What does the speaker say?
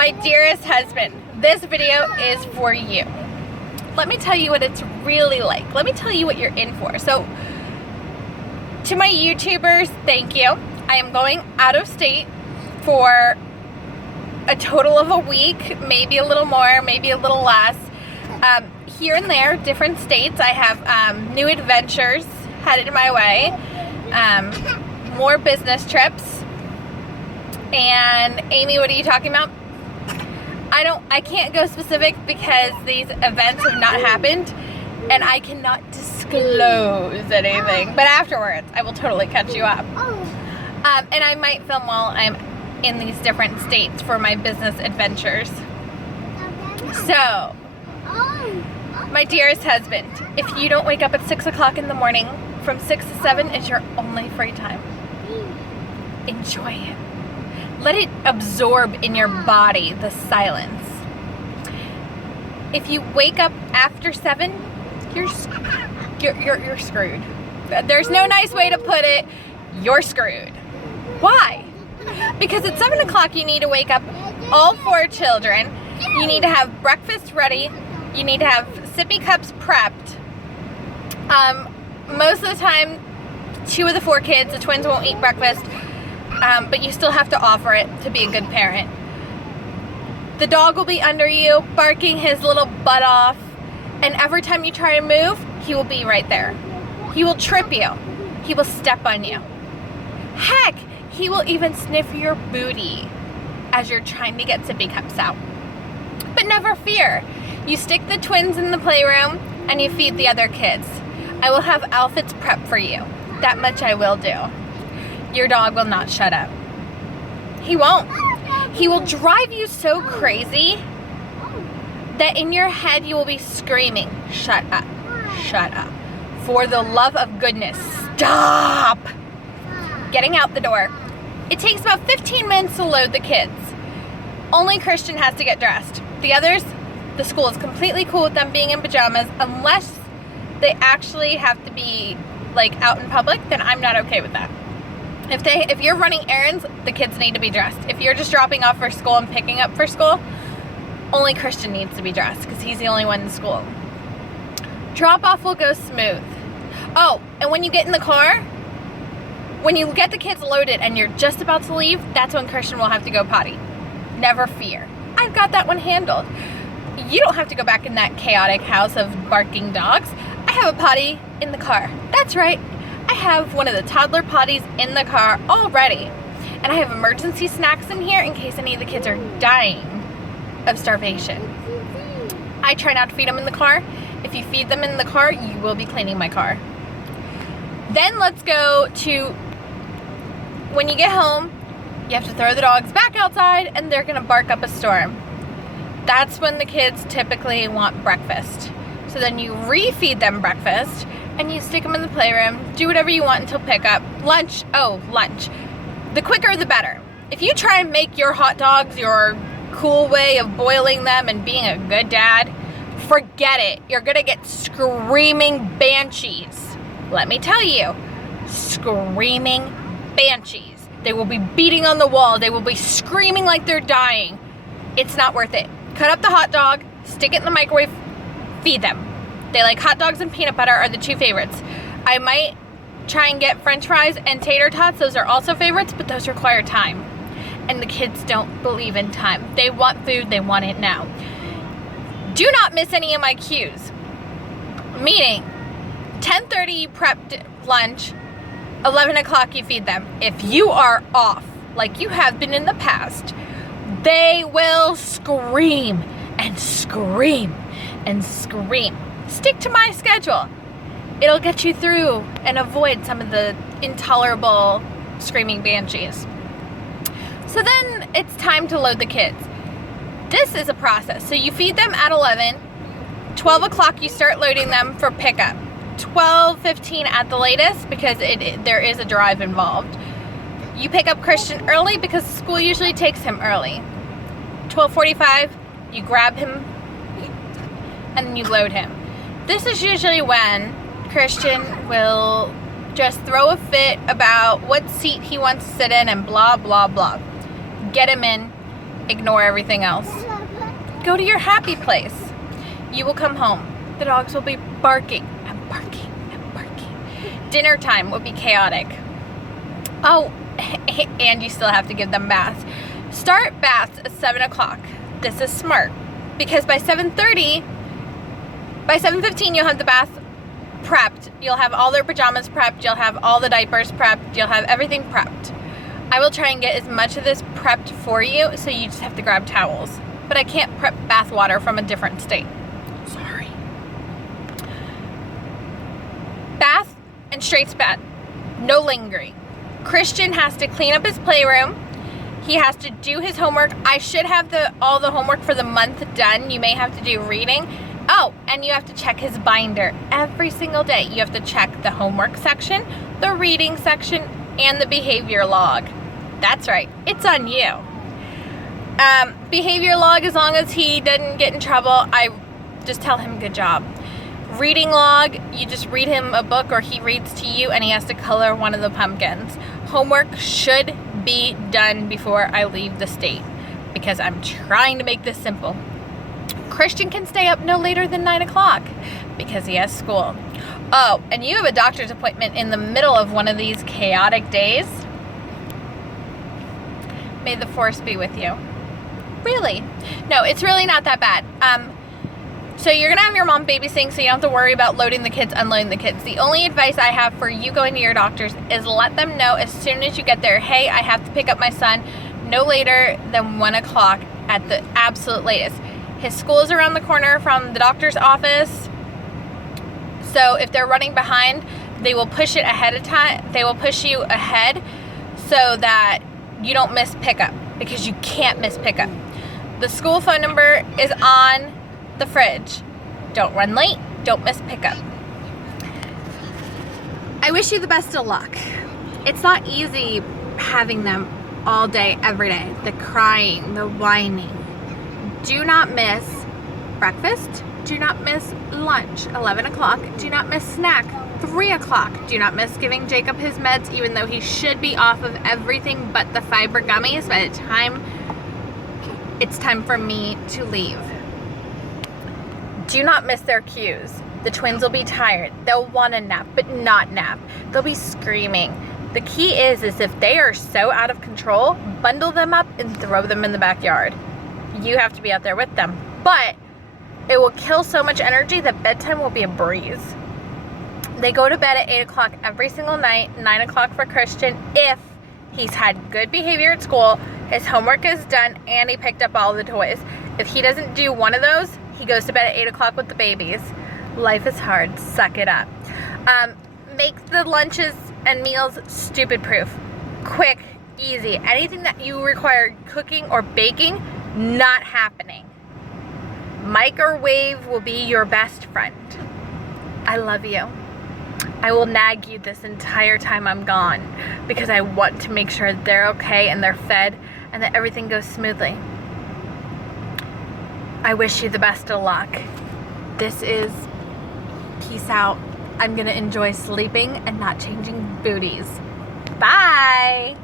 My dearest husband, this video is for you. Let me tell you what it's really like. Let me tell you what you're in for. So, to my YouTubers, thank you. I am going out of state for a total of a week, maybe a little more, maybe a little less. Here and there, different states. I have new adventures headed my way, more business trips. And Amy, what are you talking about? I can't go specific because these events have not happened and I cannot disclose anything. But afterwards, I will totally catch you up. And I might film while I'm in these different states for my business adventures. So, my dearest husband, if you don't wake up at 6 o'clock in the morning, from 6 to 7 is your only free time. Enjoy it. Let it absorb in your body, the silence. If you wake up after 7, you're screwed. There's no nice way to put it. You're screwed. Why? Because at 7 o'clock you need to wake up all 4 children. You need to have breakfast ready. You need to have sippy cups prepped. Most of the time, 2 of the 4 kids, the twins, won't eat breakfast. But you still have to offer it to be a good parent. The dog will be under you, barking his little butt off, and every time you try to move, he will be right there. He will trip you. He will step on you. Heck, he will even sniff your booty as you're trying to get sippy cups out. But never fear. You stick the twins in the playroom and you feed the other kids. I will have outfits prepped for you. That much I will do. Your dog will not shut up. He won't. He will drive you so crazy that in your head you will be screaming, "Shut up, shut up. For the love of goodness, stop!" Getting out the door. It takes about 15 minutes to load the kids. Only Christian has to get dressed. The others, the school is completely cool with them being in pajamas unless they actually have to be like out in public, then I'm not okay with that. If you're running errands, the kids need to be dressed. If you're just dropping off for school and picking up for school, only Christian needs to be dressed because he's the only one in school. Drop off will go smooth. Oh, and when you get in the car, when you get the kids loaded and you're just about to leave, that's when Christian will have to go potty. Never fear. I've got that one handled. You don't have to go back in that chaotic house of barking dogs. I have a potty in the car. That's right. I have one of the toddler potties in the car already. And I have emergency snacks in here in case any of the kids are dying of starvation. I try not to feed them in the car. If you feed them in the car, you will be cleaning my car. Then let's go to when you get home, you have to throw the dogs back outside and they're gonna bark up a storm. That's when the kids typically want breakfast. So then you refeed them breakfast and you stick them in the playroom, do whatever you want until pickup. Lunch, lunch. The quicker the better. If you try and make your hot dogs your cool way of boiling them and being a good dad, forget it. You're gonna get screaming banshees. Let me tell you, screaming banshees. They will be beating on the wall. They will be screaming like they're dying. It's not worth it. Cut up the hot dog, stick it in the microwave, feed them. They like hot dogs and peanut butter are the 2 favorites. I might try and get french fries and tater tots. Those are also favorites, but those require time. And the kids don't believe in time. They want food, they want it now. Do not miss any of my cues. Meaning, 10:30 you prep lunch, 11 o'clock you feed them. If you are off, like you have been in the past, they will scream and scream and scream. Stick to my schedule. It'll get you through and avoid some of the intolerable screaming banshees. So then it's time to load the kids. This is a process. So you feed them at 11. 12 o'clock you start loading them for pickup. 12:15 at the latest because there is a drive involved. You pick up Christian early because school usually takes him early. 12:45 you grab him and then you load him. This is usually when Christian will just throw a fit about what seat he wants to sit in and blah, blah, blah. Get him in. Ignore everything else. Go to your happy place. You will come home. The dogs will be barking and barking and barking. Dinner time will be chaotic. Oh, and you still have to give them baths. Start baths at 7 o'clock. This is smart, because by 7:30, by 7:15 you'll have the bath prepped. You'll have all their pajamas prepped. You'll have all the diapers prepped. You'll have everything prepped. I will try and get as much of this prepped for you, so you just have to grab towels. But I can't prep bath water from a different state. Sorry. Bath and straight to bed. No lingering. Christian has to clean up his playroom. He has to do his homework. I should have all the homework for the month done. You may have to do reading. Oh, and you have to check his binder every single day. You have to check the homework section, the reading section, and the behavior log. That's right. It's on you. Behavior log, as long as he doesn't get in trouble, I just tell him good job. Reading log, you just read him a book or he reads to you and he has to color one of the pumpkins. Homework should be done before I leave the state, because I'm trying to make this simple. Christian can stay up no later than 9 o'clock because he has school. Oh, and you have a doctor's appointment in the middle of one of these chaotic days. May the force be with you. Really? No, it's really not that bad. So you're gonna have your mom babysitting, so you don't have to worry about loading the kids, unloading the kids. The only advice I have for you going to your doctors is let them know as soon as you get there, hey, I have to pick up my son no later than 1 o'clock at the absolute latest. His school is around the corner from the doctor's office, so if they're running behind, they will push it ahead of time. They will push you ahead so that you don't miss pickup, because you can't miss pickup. The school phone number is on the fridge. Don't run late, don't miss pickup. I wish you the best of luck. It's not easy having them all day, every day. The crying, the whining. Do not miss breakfast. Do not miss lunch, 11 o'clock. Do not miss snack, 3 o'clock. Do not miss giving Jacob his meds, even though he should be off of everything but the fiber gummies by the time it's time for me to leave. Do not miss their cues. The twins will be tired. They'll want to nap, but not nap. They'll be screaming. The key is if they are so out of control, bundle them up and throw them in the backyard. You have to be out there with them. But it will kill so much energy that bedtime will be a breeze. They go to bed at 8 o'clock every single night, 9 o'clock for Christian, if he's had good behavior at school, his homework is done, and he picked up all the toys. If he doesn't do one of those, he goes to bed at 8 o'clock with the babies. Life is hard. Suck it up. Make the lunches and meals stupid proof. Quick, easy. Anything that you require cooking or baking, not happening. Microwave will be your best friend. I love you. I will nag you this entire time I'm gone because I want to make sure they're okay and they're fed and that everything goes smoothly. I wish you the best of luck. This is peace out. I'm gonna enjoy sleeping and not changing booties. Bye!